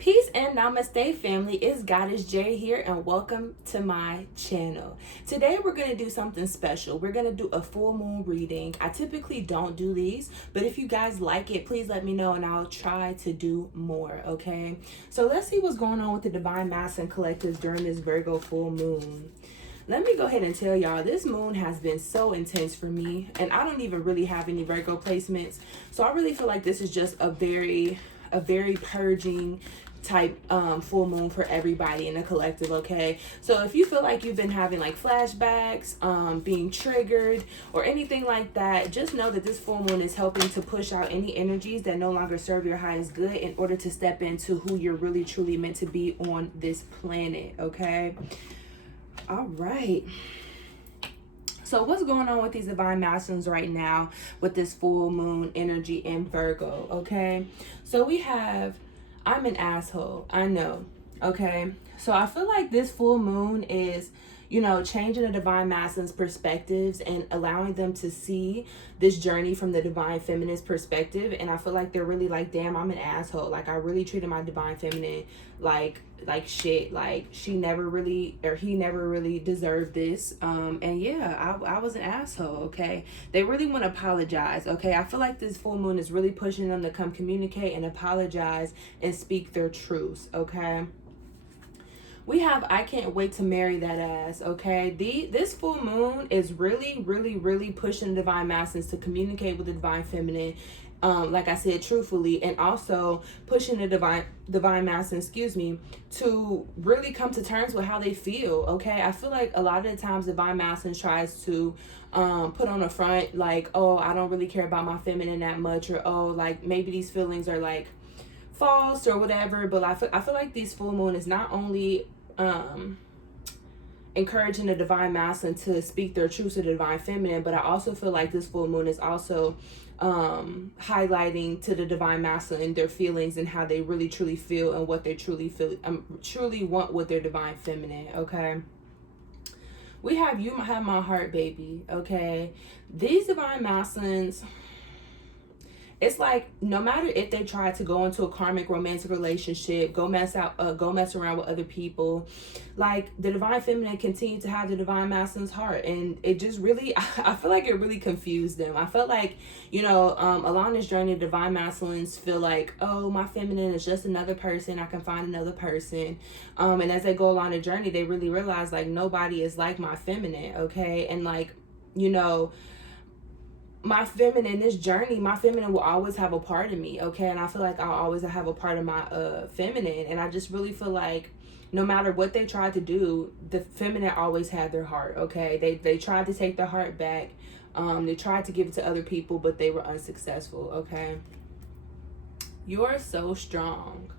Peace and Namaste family, it's Goddess J here and welcome to my channel. Today we're going to do something special. We're going to do a full moon reading. I typically don't do these, but if you guys like it, please let me know and I'll try to do more, okay? So let's see what's going on with the Divine Masculine Collectives during this Virgo full moon. Let me go ahead and tell y'all, this moon has been so intense for me, and I don't even really have any Virgo placements, so I really feel like this is just a very purging type full moon for everybody in the collective, okay? So if you feel like you've been having like flashbacks, being triggered or anything like that, just know that this full moon is helping to push out any energies that no longer serve your highest good in order to step into who you're really truly meant to be on this planet, okay? All right. So what's going on with these divine masculines right now with this full moon energy in Virgo, okay? So we have, I'm an asshole, I know, okay? So I feel like this full moon is, you know, changing the divine masculine's perspectives and allowing them to see this journey from the divine feminine's perspective. And I feel like they're really like, damn, I'm an asshole. Like, I really treated my divine feminine like shit. Like, she never really, or he never really deserved this. And yeah, I was an asshole, okay? They really want to apologize, okay? I feel like this full moon is really pushing them to come communicate and apologize and speak their truths, okay? We have, I can't wait to marry that ass, okay? This full moon is really pushing divine masculines to communicate with the divine feminine, like I said, truthfully, and also pushing the divine masculine, to really come to terms with how they feel, okay? I feel like a lot of the times divine masculine tries to put on a front like, oh, I don't really care about my feminine that much, or oh, like maybe these feelings are like false or whatever. But I feel like this full moon is not only encouraging the divine masculine to speak their truth to the divine feminine, but I also feel like this full moon is also highlighting to the divine masculine their feelings and how they really truly feel and what they truly want with their divine feminine, okay? We have, you have my heart, baby, okay? These divine masculines, it's like no matter if they try to go into a karmic romantic relationship, go mess around with other people, like the divine feminine continue to have the divine masculine's heart, and it just really, I feel like it really confused them. I felt like, you know, along this journey, the divine masculines feel like, oh, my feminine is just another person. I can find another person, and as they go along the journey, they really realize like nobody is like my feminine, okay, and like, you know, my feminine, this journey, my feminine will always have a part of me, okay? And I feel like I'll always have a part of my feminine, and I just really feel like no matter what they tried to do, the feminine always had their heart, okay? They tried to take their heart back. They tried to give it to other people, but they were unsuccessful, okay? You're so strong.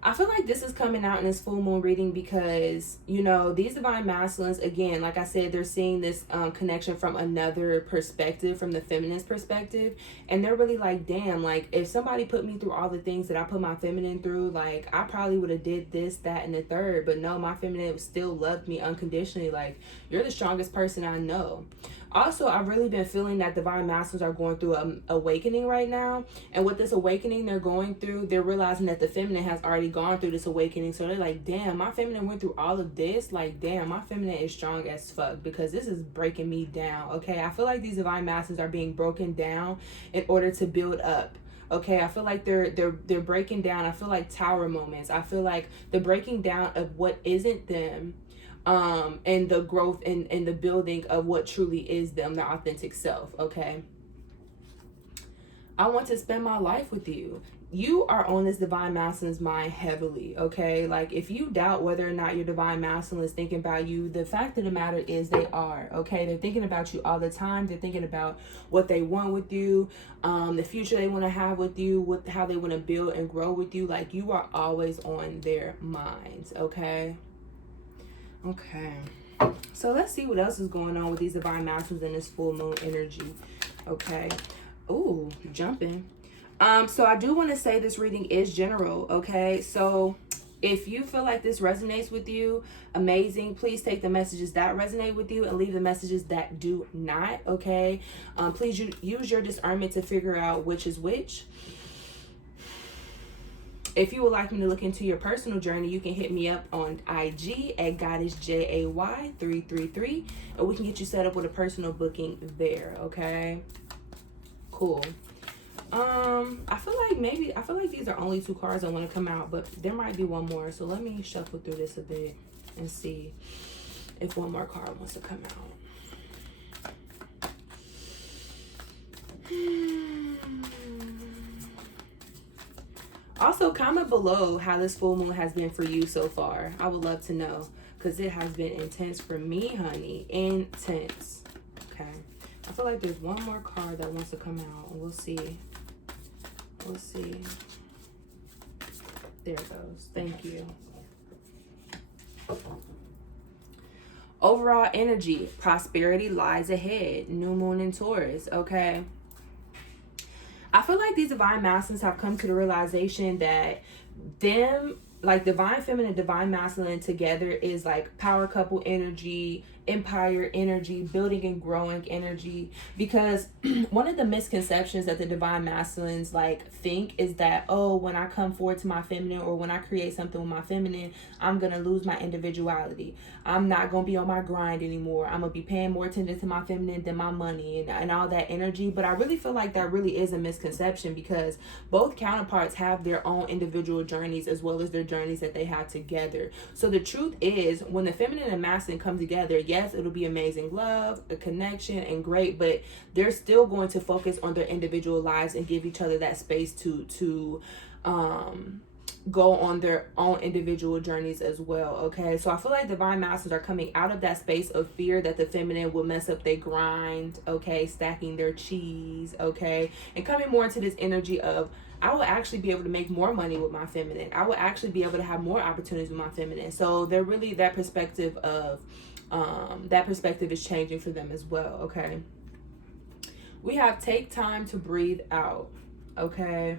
I feel like this is coming out in this full moon reading because, you know, these divine masculines, again, like I said, they're seeing this connection from another perspective, from the feminine perspective. And they're really like, damn, like if somebody put me through all the things that I put my feminine through, like I probably would have did this, that, and the third. But no, my feminine still loved me unconditionally. Like, you're the strongest person I know. Also, I've really been feeling that divine masculines are going through an awakening right now. And with this awakening they're going through, they're realizing that the feminine has already gone through this awakening. So they're like, damn, my feminine went through all of this. Like, damn, my feminine is strong as fuck because this is breaking me down, okay? I feel like these divine masculines are being broken down in order to build up. Okay, I feel like they're breaking down. I feel like tower moments. I feel like the breaking down of what isn't them, and the growth and the building of what truly is them, their authentic self, okay? I want to spend my life with you. You are on this divine masculine's mind heavily, okay? Like, if you doubt whether or not your divine masculine is thinking about you, the fact of the matter is they are, okay? They're thinking about you all the time. They're thinking about what they want with you, the future they want to have with you, how they want to build and grow with you. Like, you are always on their minds, okay? Okay, so let's see what else is going on with these divine masculines in this full moon energy, okay? Ooh, jumping. So I do want to say this reading is general, okay? So if you feel like this resonates with you, amazing. Please take the messages that resonate with you and leave the messages that do not, okay? Please use your discernment to figure out which is which. If you would like me to look into your personal journey, you can hit me up on IG at goddessjay333, and we can get you set up with a personal booking there. Okay, cool. I feel like these are only 2 cards I want to come out, but there might be one more. So let me shuffle through this a bit and see if one more card wants to come out. Also, comment below how this full moon has been for you so far. I would love to know, because it has been intense for me, honey. Intense. Okay. I feel like there's one more card that wants to come out, and we'll see. We'll see. There it goes. Thank you. Overall energy, prosperity lies ahead. New moon in Taurus, okay? I feel like these divine masculines have come to the realization that them, like divine feminine, divine masculine together is like power couple energy, empire energy, building and growing energy. Because one of the misconceptions that the divine masculines like think is that, oh, when I come forward to my feminine, or when I create something with my feminine, I'm gonna lose my individuality. I'm not gonna be on my grind anymore. I'm gonna be paying more attention to my feminine than my money and all that energy. But I really feel like that really is a misconception, because both counterparts have their own individual journeys as well as their journeys that they have together. So the truth is, when the feminine and masculine come together, yes, it'll be amazing love, a connection, and great, but they're still going to focus on their individual lives and give each other that space to go on their own individual journeys as well. Okay, so I feel like divine masters are coming out of that space of fear that the feminine will mess up their grind, okay, stacking their cheese, okay, and coming more into this energy of, I will actually be able to make more money with my feminine. I will actually be able to have more opportunities with my feminine. So they're really, that perspective is changing for them as well. Okay, we have take time to breathe out. Okay,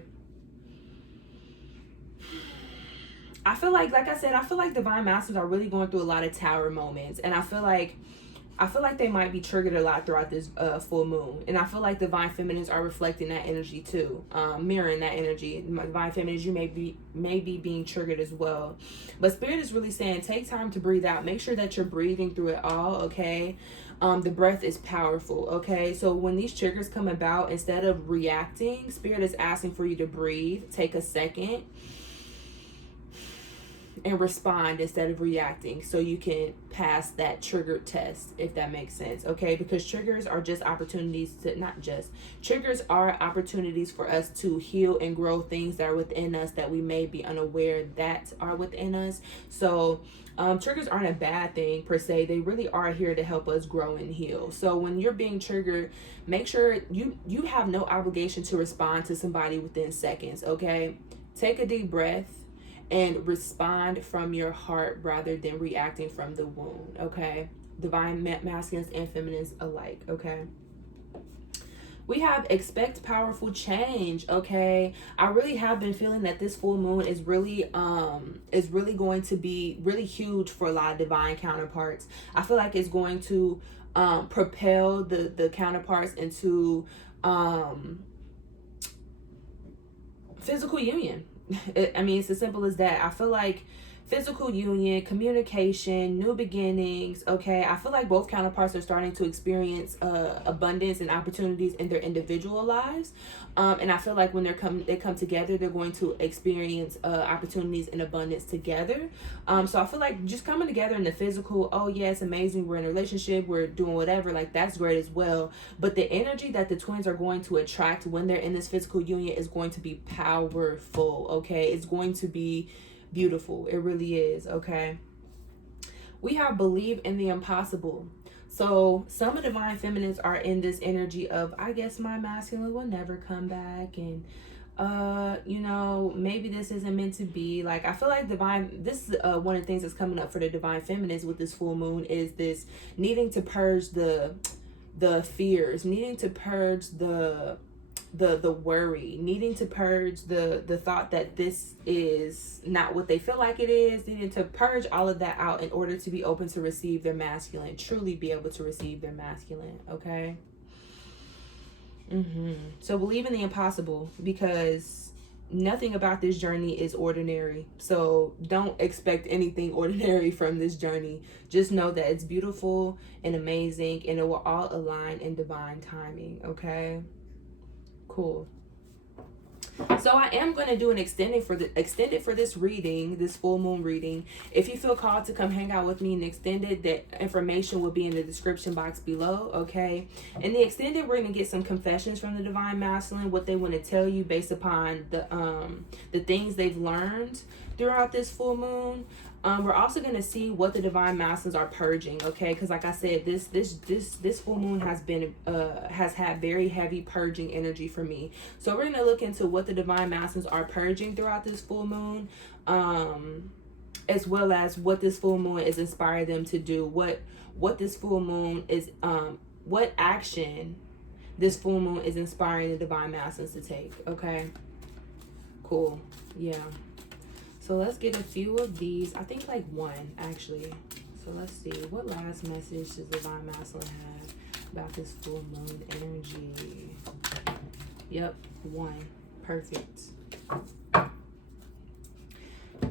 I feel like I said, I feel like divine masters are really going through a lot of tower moments, and I feel like they might be triggered a lot throughout this full moon. And I feel like divine feminines are reflecting that energy too, mirroring that energy. Divine feminines, you may be being triggered as well. But Spirit is really saying, take time to breathe out. Make sure that you're breathing through it all, okay? The breath is powerful, okay? So when these triggers come about, instead of reacting, Spirit is asking for you to breathe. Take a second and respond instead of reacting, so you can pass that trigger test, if that makes sense. Okay, because triggers are just opportunities to, triggers are opportunities for us to heal and grow things that are within us that we may be unaware that are within us. So triggers aren't a bad thing per se. They really are here to help us grow and heal. So when you're being triggered, make sure you have no obligation to respond to somebody within seconds. Okay, take a deep breath and respond from your heart rather than reacting from the wound. Okay, divine masculines and feminines alike. Okay, we have expect powerful change. Okay, I really have been feeling that this full moon is really going to be really huge for a lot of divine counterparts. I feel like it's going to propel the counterparts into physical union. I mean, it's as simple as that. I feel like physical union, communication, new beginnings. Okay, I feel like both counterparts are starting to experience abundance and opportunities in their individual lives, and I feel like when they come together, they're going to experience opportunities and abundance together. So I feel like just coming together in the physical, oh yeah, it's amazing, we're in a relationship, we're doing whatever, like that's great as well. But the energy that the twins are going to attract when they're in this physical union is going to be powerful. Okay, it's going to be beautiful. It really is. Okay, we have believe in the impossible. So some of divine feminines are in this energy of, I guess my masculine will never come back, and maybe this isn't meant to be. Like, I feel like this is one of the things that's coming up for the divine feminines with this full moon, is this needing to purge the fears, needing to purge the worry, needing to purge the thought that this is not what they feel like it is, needing to purge all of that out in order to be open to receive their masculine, truly be able to receive their masculine. Okay. So believe in the impossible, because nothing about this journey is ordinary. So don't expect anything ordinary from this journey. Just know that it's beautiful and amazing, and it will all align in divine timing. Okay, cool. So I am going to do an extended for this reading, this full moon reading. If you feel called to come hang out with me in the extended, that information will be in the description box below, okay? In the extended, we're going to get some confessions from the Divine Masculine, what they want to tell you based upon the things they've learned throughout this full moon. We're also going to see what the Divine Masculines are purging, okay? Because like I said, this full moon has had very heavy purging energy for me. So we're going to look into what the Divine Masculines are purging throughout this full moon, as well as what this full moon is inspiring them to do. What this full moon is, what action this full moon is inspiring the Divine Masculines to take, okay? Cool. Yeah. So let's get a few of these. I think like one, actually. So let's see. What last message does Divine Masculine have about this full moon energy? Yep, one. Perfect.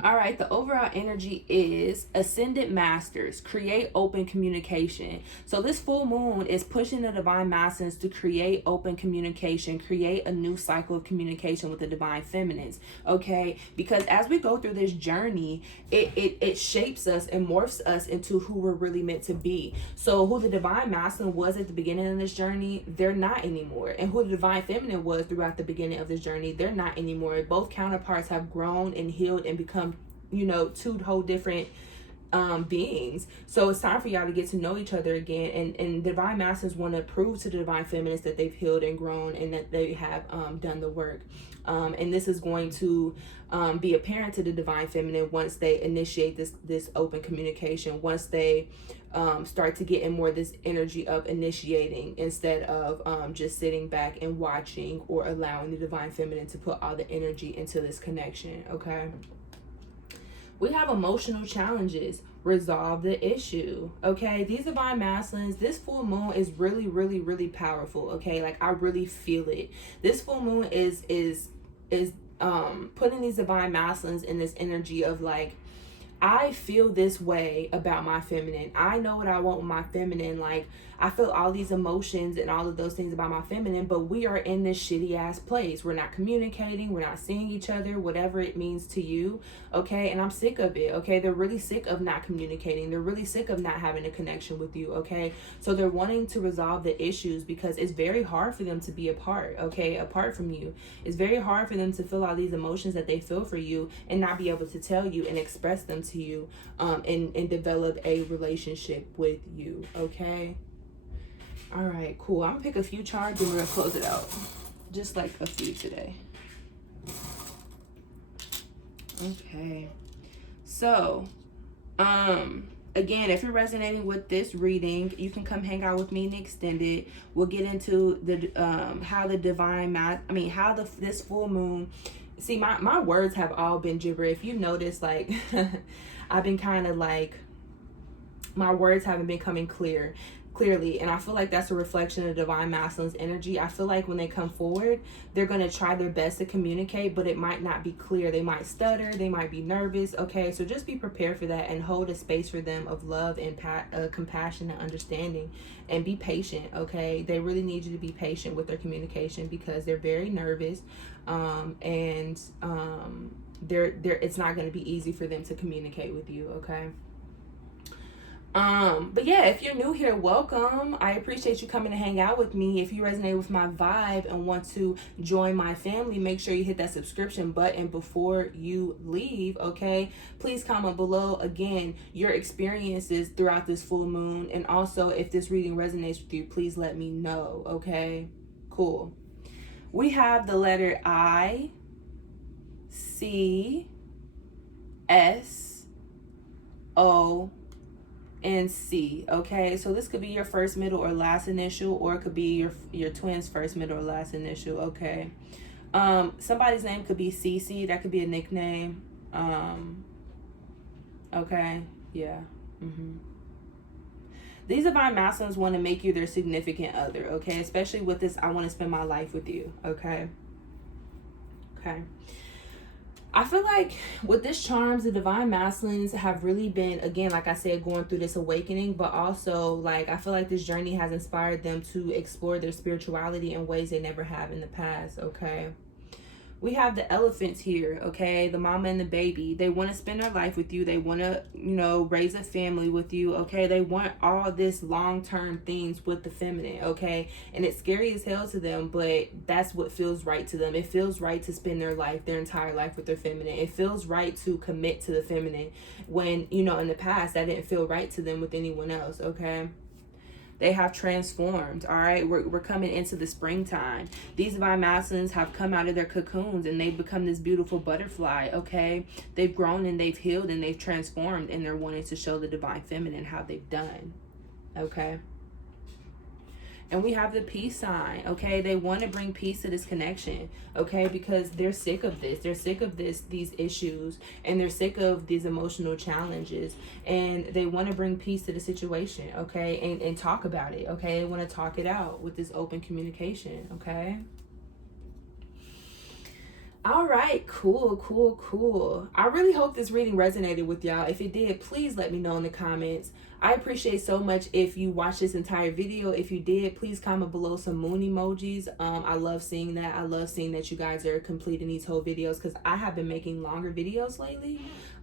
All right, the overall energy is Ascended Masters, create open communication. So this full moon is pushing the Divine Masculines to create open communication, create a new cycle of communication with the Divine Feminines, okay? Because as we go through this journey, it shapes us and morphs us into who we're really meant to be. So who the Divine Masculine was at the beginning of this journey, they're not anymore. And who the Divine Feminine was throughout the beginning of this journey, they're not anymore. Both counterparts have grown and healed and become, you know, two whole different beings. So it's time for y'all to get to know each other again, and Divine Masculines want to prove to the Divine Feminines that they've healed and grown and that they have done the work, and this is going to be apparent to the Divine Feminine once they initiate this open communication, once they start to get in more this energy of initiating instead of just sitting back and watching or allowing the Divine Feminine to put all the energy into this connection, okay? We have emotional challenges. Resolve the issue, okay? These Divine Masculines, this full moon is really, really, really powerful, okay? Like, I really feel it. This full moon is putting these Divine Masculines in this energy of like, I feel this way about my feminine. I know what I want with my feminine. Like, I feel all these emotions and all of those things about my feminine, but we are in this shitty ass place. We're not communicating. We're not seeing each other, whatever it means to you. Okay. And I'm sick of it. Okay. They're really sick of not communicating. They're really sick of not having a connection with you. Okay. So they're wanting to resolve the issues because it's very hard for them to be apart. Okay. Apart from you. It's very hard for them to feel all these emotions that they feel for you and not be able to tell you and express them to you, and develop a relationship with you. Okay. All right, cool. I'm gonna pick a few cards and we're gonna close it out. Just like a few today. Okay. So, again, if you're resonating with this reading, you can come hang out with me in the extended. We'll get into the how the this full moon. See, my words have all been gibber. If you notice, like, I've been kind of like, my words haven't been coming clearly, and I feel like that's a reflection of Divine Masculine's energy. I feel like when they come forward, they're going to try their best to communicate, but it might not be clear. They might stutter, they might be nervous, okay? So just be prepared for that and hold a space for them of love and compassion and understanding, and be patient, okay? They really need you to be patient with their communication because they're very nervous, and it's not going to be easy for them to communicate with you, okay? But yeah, if you're new here, welcome. I appreciate you coming to hang out with me. If you resonate with my vibe and want to join my family, make sure you hit that subscription button before you leave, okay? Please comment below, again, your experiences throughout this full moon, and also if this reading resonates with you, please let me know, okay? Cool. We have the letter I, C, S, O, and C, okay? So this could be your first, middle, or last initial, or it could be your twin's first, middle, or last initial, okay? Somebody's name could be Cece. That could be a nickname. Okay, yeah. These Divine Masculines want to make you their significant other, okay? Especially with this, I want to spend my life with you, okay? Okay. I feel like with this charms, the divine masculines have really been, again, like I said, going through this awakening, but also like I feel like this journey has inspired them to explore their spirituality in ways they never have in the past. Okay. We have the elephants here, okay? The mama and the baby. They want to spend their life with you. They want to, you know, raise a family with you, okay? They want all this long-term things with the feminine, okay? And it's scary as hell to them, but that's what feels right to them. It feels right to spend their life, their entire life with their feminine. It feels right to commit to the feminine when, you know, in the past, that didn't feel right to them with anyone else, okay? They have transformed. All right, we're coming into the springtime. These divine masculines have come out of their cocoons and they've become this beautiful butterfly. Okay, they've grown and they've healed and they've transformed, and they're wanting to show the divine feminine how they've done. Okay. And we have the peace sign, okay? They want to bring peace to this connection, okay? Because they're sick of this. They're sick of these issues, and they're sick of these emotional challenges. And they want to bring peace to the situation, okay? And talk about it, okay? They want to talk it out with this open communication, okay? All right, cool. I really hope this reading resonated with y'all. If it did, please let me know in the comments. I appreciate so much if you watched this entire video. If you did, please comment below some moon emojis. I love seeing that. I love seeing that you guys are completing these whole videos, because I have been making longer videos lately.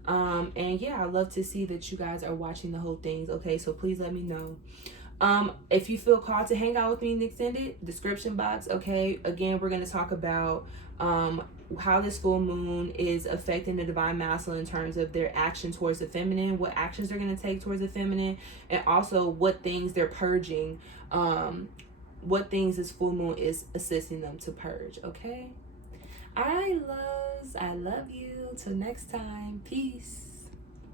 And yeah, I love to see that you guys are watching the whole things. Okay, so please let me know. If you feel called to hang out with me in the extended description box, okay, again, we're going to talk about how this full moon is affecting the divine masculine in terms of their action towards the feminine, what actions they're going to take towards the feminine, and also what things they're purging, what things this full moon is assisting them to purge. Okay, all right, loves, I love you. Till next time, peace.